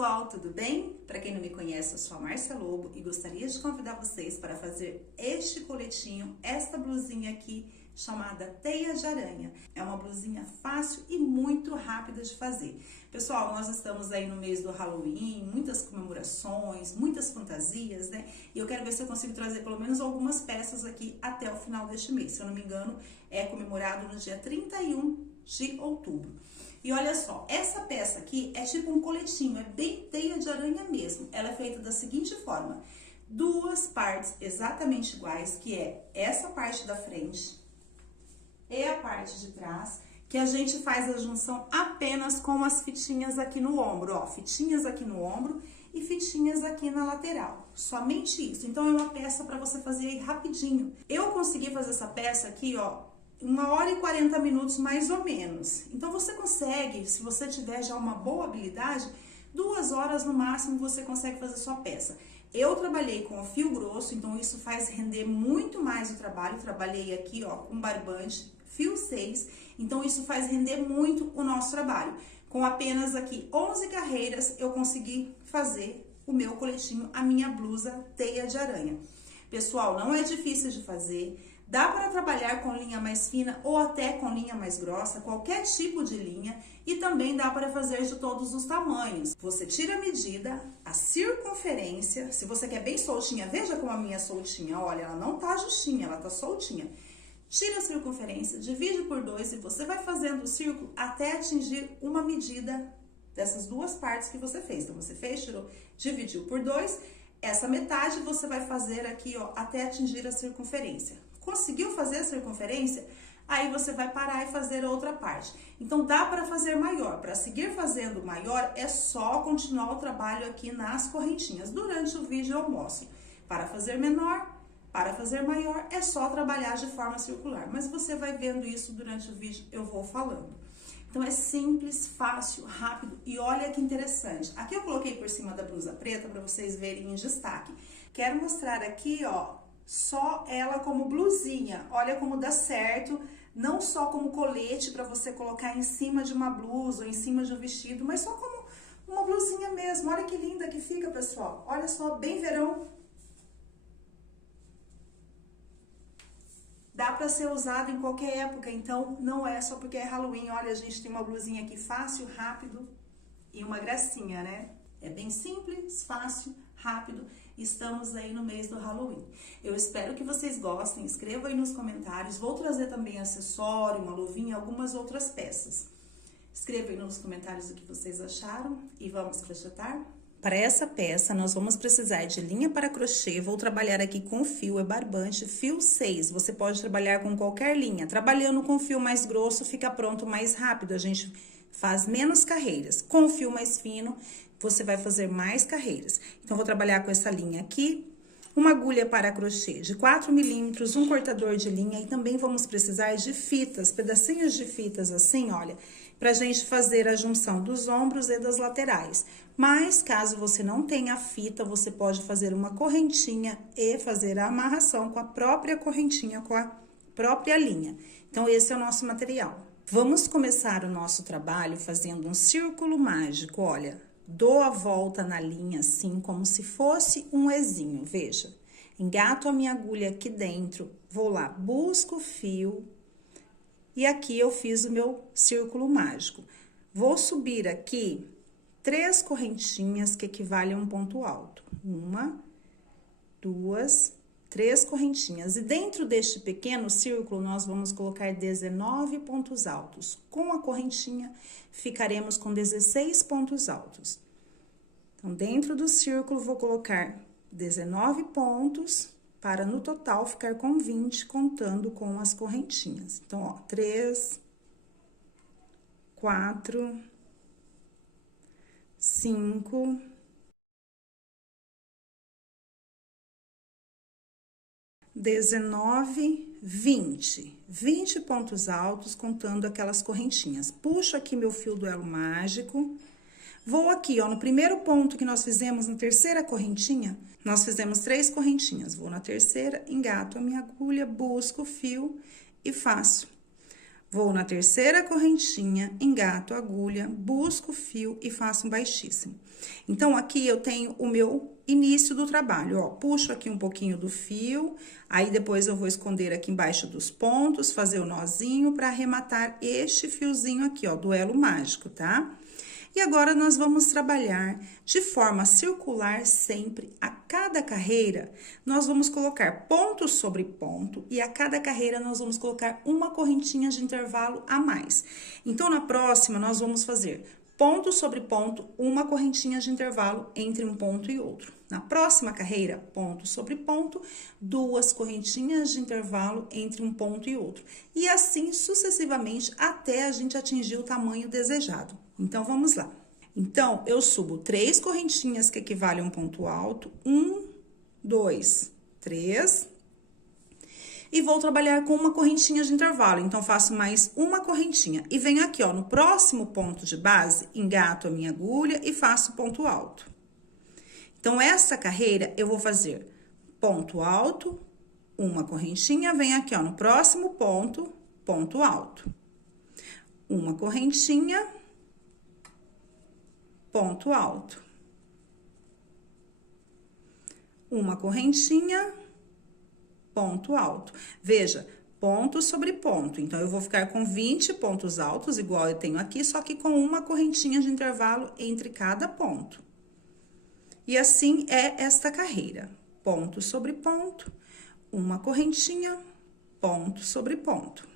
pessoal, tudo bem? Para quem não me conhece, eu sou a Márcia Lobo e gostaria de convidar vocês para fazer este coletinho, esta blusinha aqui, chamada Teia de Aranha. É uma blusinha fácil e muito rápida de fazer. Pessoal, nós estamos aí no mês do Halloween, muitas comemorações, muitas fantasias, né? E eu quero ver se eu consigo trazer pelo menos algumas peças aqui até o final deste mês. Se eu não me engano, é comemorado no dia 31 de outubro. E olha só, essa peça aqui é tipo um coletinho, é bem teia de aranha mesmo. Ela é feita da seguinte forma: duas partes exatamente iguais, que é essa parte da frente e a parte de trás, que a gente faz a junção apenas com as fitinhas aqui no ombro, ó, fitinhas aqui no ombro e fitinhas aqui na lateral, somente isso. Então é uma peça para você fazer aí rapidinho. Eu consegui fazer essa peça aqui, ó, 1h40 mais ou menos. Então você consegue, se você tiver já uma boa habilidade, 2 horas no máximo você consegue fazer sua peça. Eu trabalhei com fio grosso, então isso faz render muito mais o trabalho. Trabalhei aqui, ó, com barbante, fio 6, então isso faz render muito o nosso trabalho. Com apenas aqui 11 carreiras, eu consegui fazer o meu coletinho, a minha blusa teia de aranha. Pessoal, não é difícil de fazer. Dá para trabalhar com linha mais fina ou até com linha mais grossa, qualquer tipo de linha, e também dá para fazer de todos os tamanhos. Você tira a medida, a circunferência, se você quer bem soltinha, veja como a minha é soltinha, olha, ela não tá justinha, ela tá soltinha. Tira a circunferência, divide por 2 e você vai fazendo o círculo até atingir uma medida dessas duas partes que você fez. Então, você fez, tirou, dividiu por 2, essa metade você vai fazer aqui, ó, até atingir a circunferência. Conseguiu fazer a circunferência? Aí você vai parar e fazer a outra parte. Então, dá para fazer maior. Para seguir fazendo maior, é só continuar o trabalho aqui nas correntinhas. Durante o vídeo eu mostro. Para fazer menor, para fazer maior, é só trabalhar de forma circular. Mas você vai vendo isso durante o vídeo, eu vou falando. Então, é simples, fácil, rápido e olha que interessante. Aqui eu coloquei por cima da blusa preta para vocês verem em destaque. Quero mostrar aqui, ó, só ela como blusinha. Olha como dá certo, não só como colete para você colocar em cima de uma blusa ou em cima de um vestido, mas só como uma blusinha mesmo. Olha que linda que fica, pessoal. Olha só, bem verão. Dá para ser usado em qualquer época, então não é só porque é Halloween. Olha, a gente tem uma blusinha aqui fácil, rápido e uma gracinha, né? É bem simples, fácil, rápido. Estamos aí no mês do Halloween. Eu espero que vocês gostem. Escreva aí nos comentários. Vou trazer também acessório, uma luvinha, algumas outras peças. Escreva aí nos comentários o que vocês acharam e vamos crochetar? Para essa peça, nós vamos precisar de linha para crochê. Vou trabalhar aqui com fio, é barbante, fio 6. Você pode trabalhar com qualquer linha. Trabalhando com fio mais grosso, fica pronto mais rápido. A gente faz menos carreiras. Com fio mais fino, você vai fazer mais carreiras. Então, vou trabalhar com essa linha aqui. Uma agulha para crochê de 4 milímetros, um cortador de linha. E também vamos precisar de fitas, pedacinhos de fitas assim, olha, pra gente fazer a junção dos ombros e das laterais. Mas, caso você não tenha fita, você pode fazer uma correntinha e fazer a amarração com a própria correntinha, com a própria linha. Então, esse é o nosso material. Vamos começar o nosso trabalho fazendo um círculo mágico, olha. Dou a volta na linha assim, como se fosse um Ezinho, veja. Engato a minha agulha aqui dentro, vou lá, busco o fio. E aqui eu fiz o meu círculo mágico. Vou subir aqui 3 correntinhas que equivalem a um ponto alto. 1, 2, 3 correntinhas. E dentro deste pequeno círculo, nós vamos colocar 19 pontos altos. Com a correntinha, ficaremos com 16 pontos altos. Então, dentro do círculo, vou colocar 19 pontos, para no total ficar com 20, contando com as correntinhas. Então, ó, 3, 4, 5, 19, 20. 20 pontos altos, contando aquelas correntinhas. Puxo aqui meu fio do elo mágico. Vou aqui, ó, no primeiro ponto que nós fizemos na terceira correntinha, nós fizemos 3 correntinhas. Vou na terceira, engato a minha agulha, busco o fio e faço Vou na terceira correntinha, engato a agulha, busco o fio e faço um baixíssimo. Então, aqui eu tenho o meu início do trabalho, ó. Puxo aqui um pouquinho do fio, aí depois eu vou esconder aqui embaixo dos pontos, fazer o nozinho para arrematar este fiozinho aqui, ó, do elo mágico, tá? E agora, nós vamos trabalhar de forma circular sempre. A cada carreira, nós vamos colocar ponto sobre ponto e a cada carreira nós vamos colocar uma correntinha de intervalo a mais. Então, na próxima, nós vamos fazer ponto sobre ponto, uma correntinha de intervalo entre um ponto e outro. Na próxima carreira, ponto sobre ponto, duas correntinhas de intervalo entre um ponto e outro. E assim sucessivamente até a gente atingir o tamanho desejado. Então, vamos lá. Então, eu subo 3 correntinhas que equivalem a um ponto alto. 1, 2, 3. E vou trabalhar com uma correntinha de intervalo. Então, faço mais uma correntinha. E venho aqui, ó, no próximo ponto de base, engato a minha agulha e faço ponto alto. Então, essa carreira, eu vou fazer ponto alto, uma correntinha, venho aqui, ó, no próximo ponto, ponto alto. Uma correntinha, ponto alto. Uma correntinha, ponto alto. Veja, ponto sobre ponto. Então, eu vou ficar com 20 pontos altos, igual eu tenho aqui, só que com uma correntinha de intervalo entre cada ponto. E assim é esta carreira. Ponto sobre ponto, uma correntinha, ponto sobre ponto.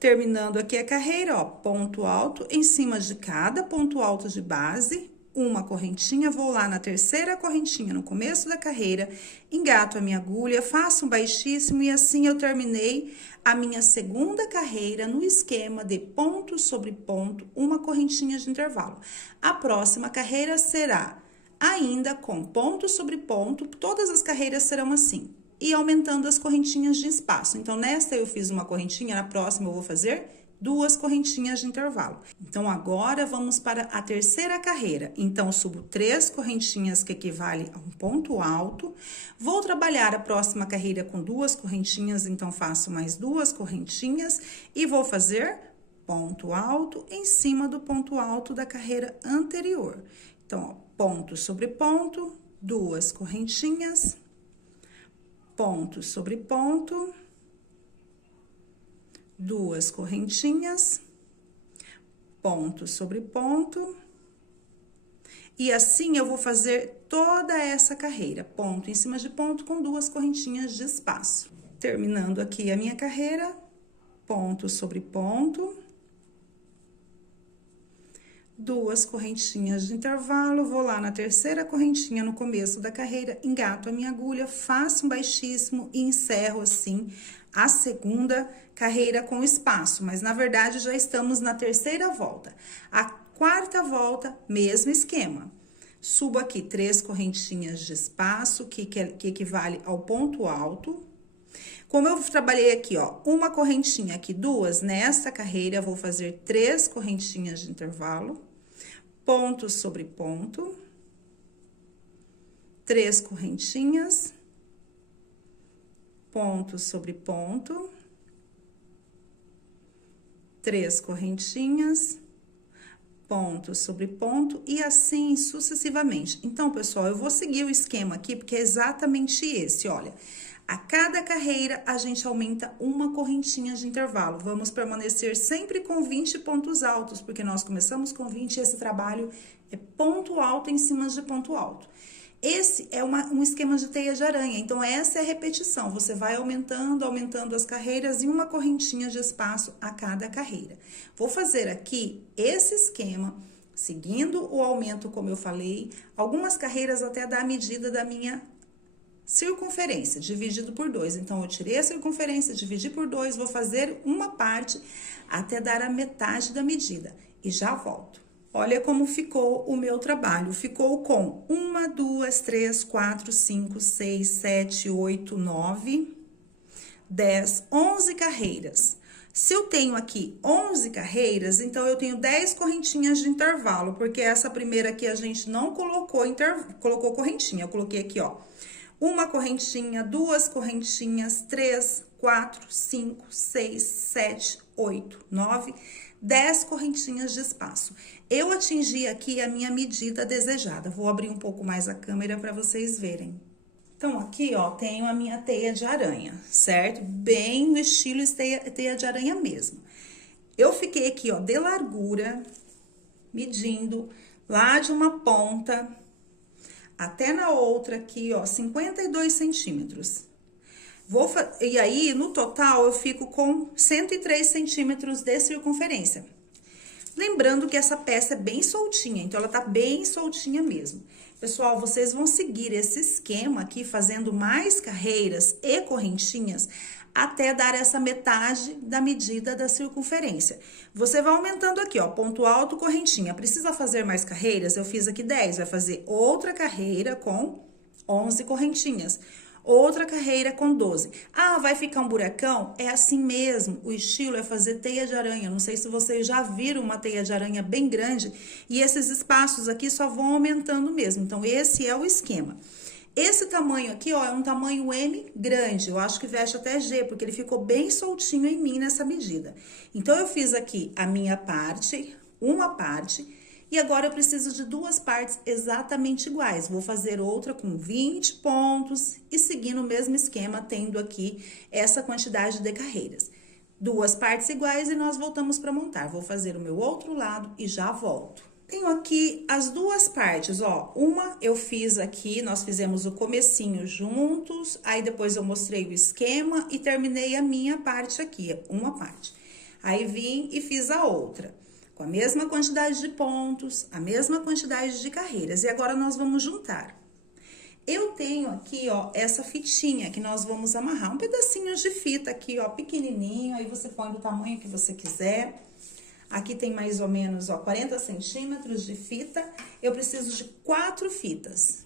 Terminando aqui a carreira, ó, ponto alto em cima de cada ponto alto de base, uma correntinha, vou lá na terceira correntinha no começo da carreira, engato a minha agulha, faço um baixíssimo e assim eu terminei a minha segunda carreira no esquema de ponto sobre ponto, uma correntinha de intervalo. A próxima carreira será ainda com ponto sobre ponto, todas as carreiras serão assim. E aumentando as correntinhas de espaço. Então, nesta eu fiz uma correntinha, na próxima eu vou fazer 2 correntinhas de intervalo. Então, agora vamos para a terceira carreira. Então, subo 3 correntinhas que equivalem a um ponto alto. Vou trabalhar a próxima carreira com 2 correntinhas, então faço mais 2 correntinhas e vou fazer ponto alto em cima do ponto alto da carreira anterior. Então, ó, ponto sobre ponto, 2 correntinhas, ponto sobre ponto, 2 correntinhas, ponto sobre ponto, e assim eu vou fazer toda essa carreira, ponto em cima de ponto com 2 correntinhas de espaço. Terminando aqui a minha carreira, ponto sobre ponto, 2 correntinhas de intervalo, vou lá na terceira correntinha no começo da carreira, engato a minha agulha, faço um baixíssimo e encerro assim a segunda carreira com espaço, mas na verdade já estamos na terceira volta. A quarta volta, mesmo esquema. Subo aqui 3 correntinhas de espaço, que equivale ao ponto alto. Como eu trabalhei aqui, ó, uma correntinha aqui, 2 nessa carreira, eu vou fazer 3 correntinhas de intervalo, ponto sobre ponto, 3 correntinhas, ponto sobre ponto, 3 correntinhas, ponto sobre ponto e assim sucessivamente. Então, pessoal, eu vou seguir o esquema aqui, porque é exatamente esse, olha. A cada carreira, a gente aumenta uma correntinha de intervalo. Vamos permanecer sempre com 20 pontos altos, porque nós começamos com 20 e esse trabalho é ponto alto em cima de ponto alto. Esse é um esquema de teia de aranha, então essa é a repetição. Você vai aumentando as carreiras e uma correntinha de espaço a cada carreira. Vou fazer aqui esse esquema, seguindo o aumento, como eu falei, algumas carreiras até dar a medida da minha circunferência, dividido por 2. Então, eu tirei a circunferência, dividi por 2, vou fazer uma parte até dar a metade da medida. E já volto. Olha como ficou o meu trabalho. Ficou com 1, 2, 3, 4, 5, 6, 7, 8, 9, 10, 11 carreiras. Se eu tenho aqui 11 carreiras, então eu tenho 10 correntinhas de intervalo, porque essa primeira aqui a gente não colocou correntinha. Eu coloquei aqui, ó, Uma correntinha, duas correntinhas, 3, 4, 5, 6, 7, 8, 9, 10 correntinhas de espaço. Eu atingi aqui a minha medida desejada. Vou abrir um pouco mais a câmera para vocês verem. Então, aqui, ó, tenho a minha teia de aranha, certo? Bem no estilo teia de aranha mesmo. Eu fiquei aqui, ó, de largura, medindo lá de uma ponta até na outra aqui, ó, 52 centímetros. E aí, no total, eu fico com 103 centímetros de circunferência. Lembrando que essa peça é bem soltinha, então ela tá bem soltinha mesmo. Pessoal, vocês vão seguir esse esquema aqui, fazendo mais carreiras e correntinhas, até dar essa metade da medida da circunferência. Você vai aumentando aqui, ó, ponto alto, correntinha. Precisa fazer mais carreiras? Eu fiz aqui 10, vai fazer outra carreira com 11 correntinhas. Outra carreira com 12. Ah, vai ficar um buracão? É assim mesmo. O estilo é fazer teia de aranha. Não sei se vocês já viram uma teia de aranha bem grande. E esses espaços aqui só vão aumentando mesmo. Então, esse é o esquema. Esse tamanho aqui, ó, é um tamanho M grande. Eu acho que veste até G, porque ele ficou bem soltinho em mim nessa medida. Então, eu fiz aqui a minha parte, uma parte. E agora eu preciso de duas partes exatamente iguais. Vou fazer outra com 20 pontos e seguindo o mesmo esquema, tendo aqui essa quantidade de carreiras. Duas partes iguais e nós voltamos para montar. Vou fazer o meu outro lado e já volto. Tenho aqui as duas partes, ó. Uma eu fiz aqui, nós fizemos o comecinho juntos, aí depois eu mostrei o esquema e terminei a minha parte aqui, uma parte. Aí vim e fiz a outra. Com a mesma quantidade de pontos, a mesma quantidade de carreiras. E agora, nós vamos juntar. Eu tenho aqui, ó, essa fitinha que nós vamos amarrar. Um pedacinho de fita aqui, ó, pequenininho. Aí, você põe do tamanho que você quiser. Aqui tem mais ou menos, ó, 40 centímetros de fita. Eu preciso de 4 fitas.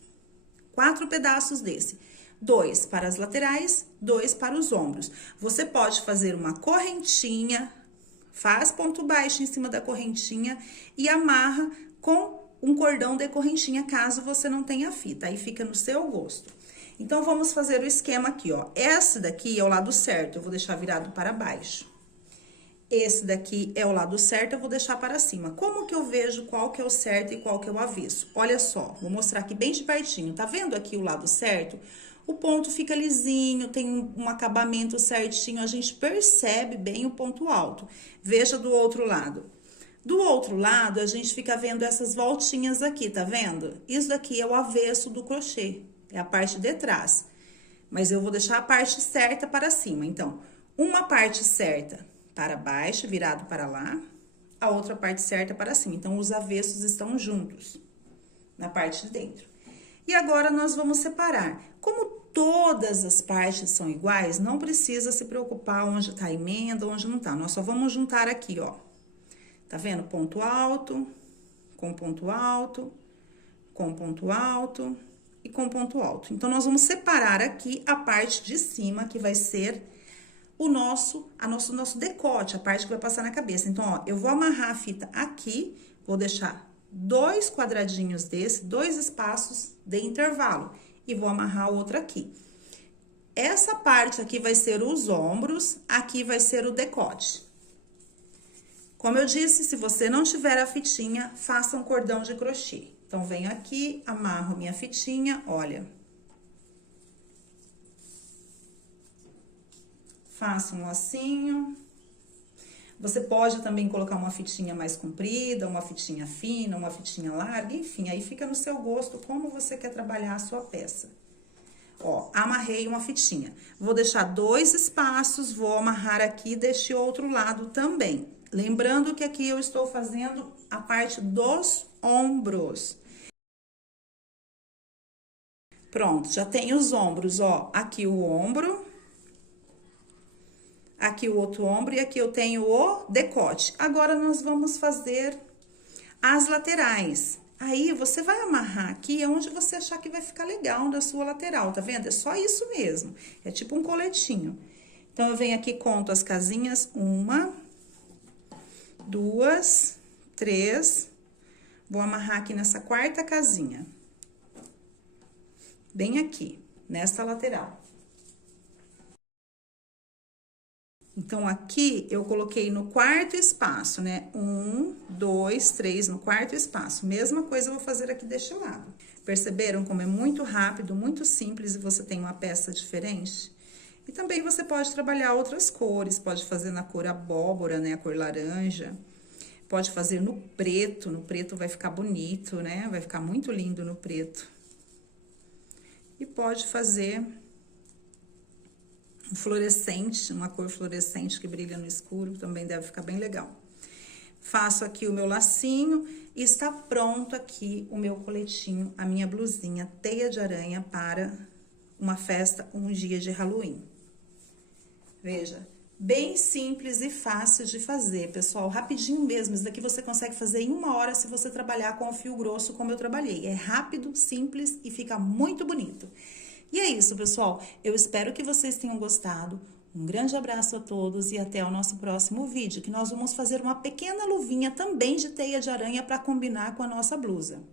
4 pedaços desse. 2 para as laterais, 2 para os ombros. Você pode fazer uma correntinha, faz ponto baixo em cima da correntinha e amarra com um cordão de correntinha, caso você não tenha fita. Aí fica no seu gosto. Então, vamos fazer o esquema aqui, ó. Esse daqui é o lado certo, eu vou deixar virado para baixo. Esse daqui é o lado certo, eu vou deixar para cima. Como que eu vejo qual que é o certo e qual que é o avesso? Olha só, vou mostrar aqui bem de pertinho. Tá vendo aqui o lado certo? O ponto fica lisinho, tem um acabamento certinho, a gente percebe bem o ponto alto. Veja do outro lado. Do outro lado, a gente fica vendo essas voltinhas aqui, tá vendo? Isso daqui é o avesso do crochê, é a parte de trás. Mas eu vou deixar a parte certa para cima. Então, uma parte certa para baixo, virado para lá, a outra parte certa para cima. Então, os avessos estão juntos na parte de dentro. E agora, nós vamos separar. Como todas as partes são iguais, não precisa se preocupar onde tá a emenda, onde não tá. Nós só vamos juntar aqui, ó. Tá vendo? Ponto alto, com ponto alto, com ponto alto e com ponto alto. Então, nós vamos separar aqui a parte de cima, que vai ser o nosso decote, a parte que vai passar na cabeça. Então, ó, eu vou amarrar a fita aqui, vou deixar 2 quadradinhos desse, 2 espaços de intervalo. E vou amarrar outra aqui. Essa parte aqui vai ser os ombros, aqui vai ser o decote. Como eu disse, se você não tiver a fitinha, faça um cordão de crochê. Então, venho aqui, amarro minha fitinha, olha. Faço um lacinho. Você pode também colocar uma fitinha mais comprida, uma fitinha fina, uma fitinha larga, enfim, aí fica no seu gosto como você quer trabalhar a sua peça. Ó, amarrei uma fitinha. Vou deixar 2 espaços, vou amarrar aqui deste outro lado também. Lembrando que aqui eu estou fazendo a parte dos ombros. Pronto, já tem os ombros, ó, aqui o ombro, aqui o outro ombro e aqui eu tenho o decote. Agora, nós vamos fazer as laterais. Aí, você vai amarrar aqui onde você achar que vai ficar legal na sua lateral, tá vendo? É só isso mesmo, é tipo um coletinho. Então, eu venho aqui, conto as casinhas, 1, 2, 3, vou amarrar aqui nessa 4ª casinha. Bem aqui. nesta lateral. Então, aqui eu coloquei no quarto espaço, né? 1, 2, 3, no quarto espaço. Mesma coisa eu vou fazer aqui deste lado. Perceberam como é muito rápido, muito simples e você tem uma peça diferente? E também você pode trabalhar outras cores, pode fazer na cor abóbora, né? A cor laranja. Pode fazer no preto vai ficar bonito, né? Vai ficar muito lindo no preto. E pode fazer um fluorescente, uma cor fluorescente que brilha no escuro, também deve ficar bem legal. Faço aqui o meu lacinho e está pronto aqui o meu coletinho, a minha blusinha teia de aranha para uma festa, um dia de Halloween. Veja, bem simples e fácil de fazer, pessoal, rapidinho mesmo. Isso daqui você consegue fazer em 1 hora se você trabalhar com o fio grosso como eu trabalhei. É rápido, simples e fica muito bonito. E é isso, pessoal. Eu espero que vocês tenham gostado. Um grande abraço a todos e até o nosso próximo vídeo, que nós vamos fazer uma pequena luvinha também de teia de aranha para combinar com a nossa blusa.